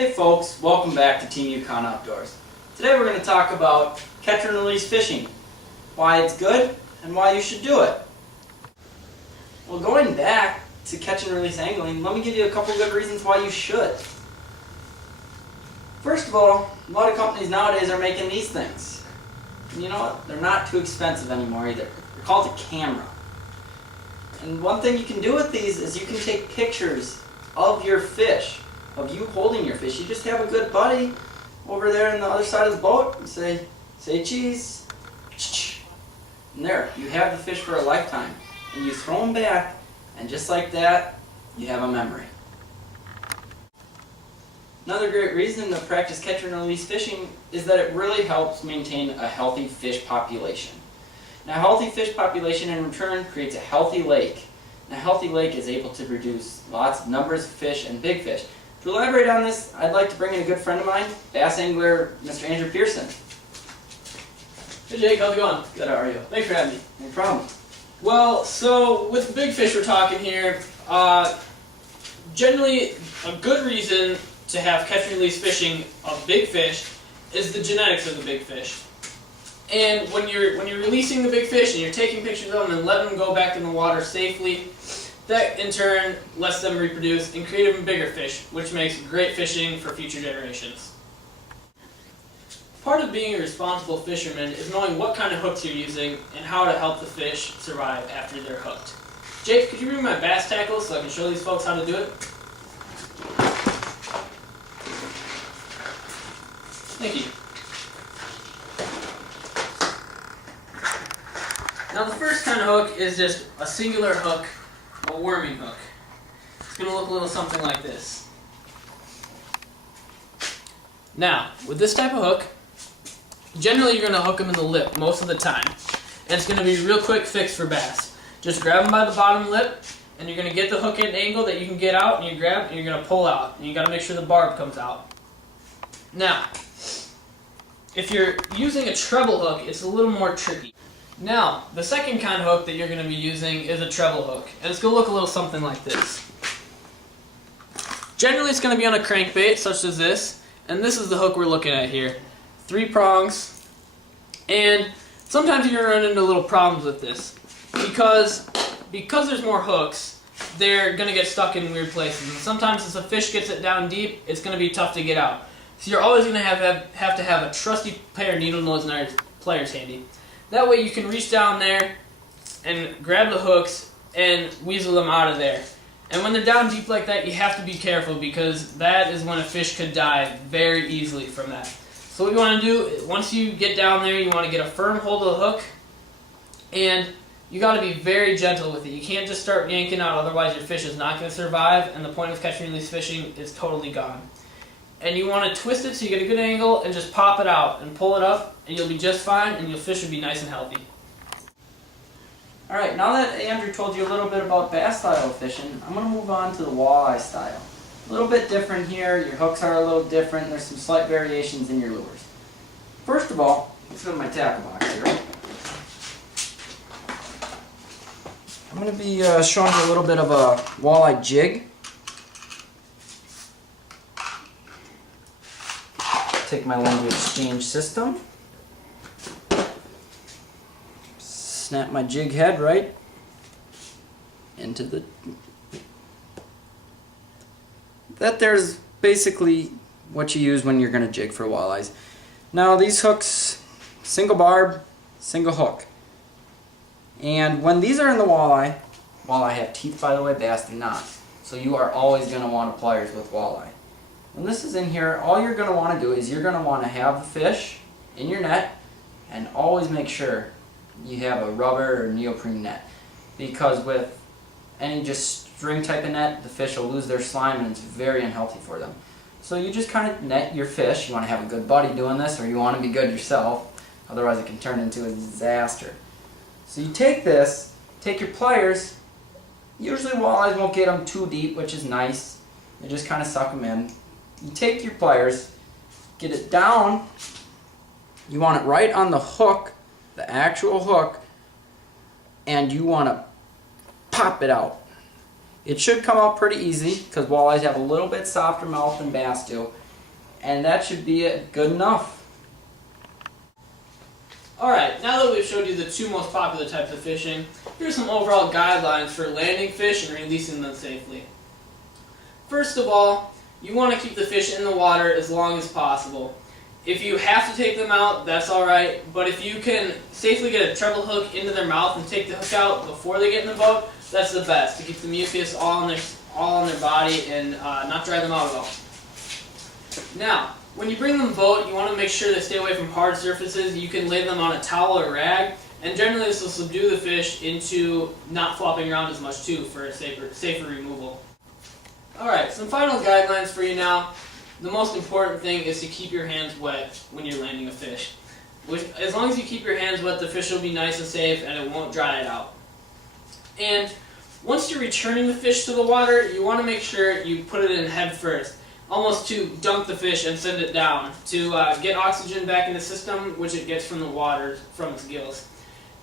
Hey folks, welcome back to Team Yukon Outdoors. Today we're going to talk about catch and release fishing, why it's good and why you should do it. Well, going back to catch and release angling, let me give you a couple good reasons why you should. First of all, a lot of companies nowadays are making these things. And you know what? They're not too expensive anymore either. They're called a camera. And one thing you can do with these is you can take pictures of your fish, of you holding your fish. You just have a good buddy over there on the other side of the boat and say cheese. And there, you have the fish for a lifetime. And you throw them back, and just like that, you have a memory. Another great reason to practice catch and release fishing is that it really helps maintain a healthy fish population. Now, a healthy fish population in return creates a healthy lake. And a healthy lake is able to produce lots of numbers of fish and big fish. To elaborate on this, I'd like to bring in a good friend of mine, bass angler Mr. Andrew Pearson. Hey Jake, how's it going? Good, how are you? Thanks for having me. No problem. Well, so with the big fish we're talking here, generally a good reason to have catch and release fishing of big fish is the genetics of the big fish. And when you're releasing the big fish and you're taking pictures of them and letting them go back in the water safely, that in turn lets them reproduce and create even bigger fish, which makes great fishing for future generations. Part of being a responsible fisherman is knowing what kind of hooks you're using and how to help the fish survive after they're hooked. Jake, could you bring my bass tackle so I can show these folks how to do it? Thank you. Now the first kind of hook is just a singular hook, a worming hook. It's going to look a little something like this. Now, with this type of hook, generally you're going to hook them in the lip most of the time. And it's going to be a real quick fix for bass. Just grab them by the bottom lip, and you're going to get the hook at an angle that you can get out, and you grab, and you're going to pull out. And you got to make sure the barb comes out. Now, if you're using a treble hook, it's a little more tricky. Now, the second kind of hook that you're going to be using is a treble hook, and it's going to look a little something like this. Generally, it's going to be on a crankbait, such as this, and this is the hook we're looking at here. 3 prongs, and sometimes you're going to run into little problems with this, because there's more hooks, they're going to get stuck in weird places, and sometimes if a fish gets it down deep, it's going to be tough to get out. So you're always going to have to have a trusty pair of needle nose pliers handy. That way you can reach down there and grab the hooks and weasel them out of there. And when they're down deep like that, you have to be careful because that is when a fish could die very easily from that. So what you want to do, once you get down there, you want to get a firm hold of the hook, and you got to be very gentle with it. You can't just start yanking out, otherwise your fish is not going to survive, and the point of catch and release fishing is totally gone. And you want to twist it so you get a good angle and just pop it out and pull it up, and you'll be just fine, and your fish will be nice and healthy. Alright, now that Andrew told you a little bit about bass style fishing, I'm going to move on to the walleye style. A little bit different here, your hooks are a little different, there's some slight variations in your lures. First of all, let's go to my tackle box here. I'm going to be showing you a little bit of a walleye jig. Take my language exchange system, snap my jig head right into the... That there's basically what you use when you're going to jig for walleyes. Now these hooks, single barb, single hook. And when these are in the walleye have teeth by the way, bass do not. So you are always going to want pliers with walleye. When this is in here, all you're going to want to do is you're going to want to have the fish in your net and always make sure you have a rubber or neoprene net. Because with any just string type of net, the fish will lose their slime and it's very unhealthy for them. So you just kind of net your fish. You want to have a good buddy doing this, or you want to be good yourself. Otherwise it can turn into a disaster. So you take this, take your pliers. Usually walleyes won't get them too deep, which is nice. You just kind of suck them in. You take your pliers, get it down, you want it right on the hook, the actual hook, and you want to pop it out. It should come out pretty easy because walleyes have a little bit softer mouth than bass do. And that should be it. Good enough. Alright, now that we've showed you the two most popular types of fishing, here's some overall guidelines for landing fish and releasing them safely. First of all, you want to keep the fish in the water as long as possible. If you have to take them out, that's alright, but if you can safely get a treble hook into their mouth and take the hook out before they get in the boat, that's the best, to keep the mucus all in their body and not dry them out at all. Now, when you bring them to the boat, you want to make sure they stay away from hard surfaces. You can lay them on a towel or rag, and generally this will subdue the fish into not flopping around as much too for a safer removal. Alright, some final guidelines for you now. The most important thing is to keep your hands wet when you're landing a fish. As long as you keep your hands wet, the fish will be nice and safe and it won't dry it out. And once you're returning the fish to the water, you want to make sure you put it in head first, almost to dunk the fish and send it down, to get oxygen back in the system, which it gets from the water, from its gills.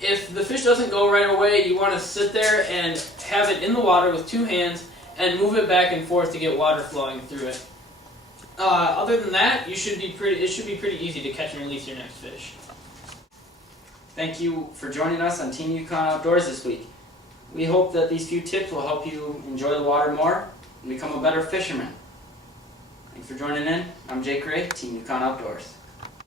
If the fish doesn't go right away, you want to sit there and have it in the water with two hands and move it back and forth to get water flowing through it. Other than that, it should be pretty easy to catch and release your next fish. Thank you for joining us on Team Yukon Outdoors this week. We hope that these few tips will help you enjoy the water more and become a better fisherman. Thanks for joining in. I'm Jake Ray, Team Yukon Outdoors.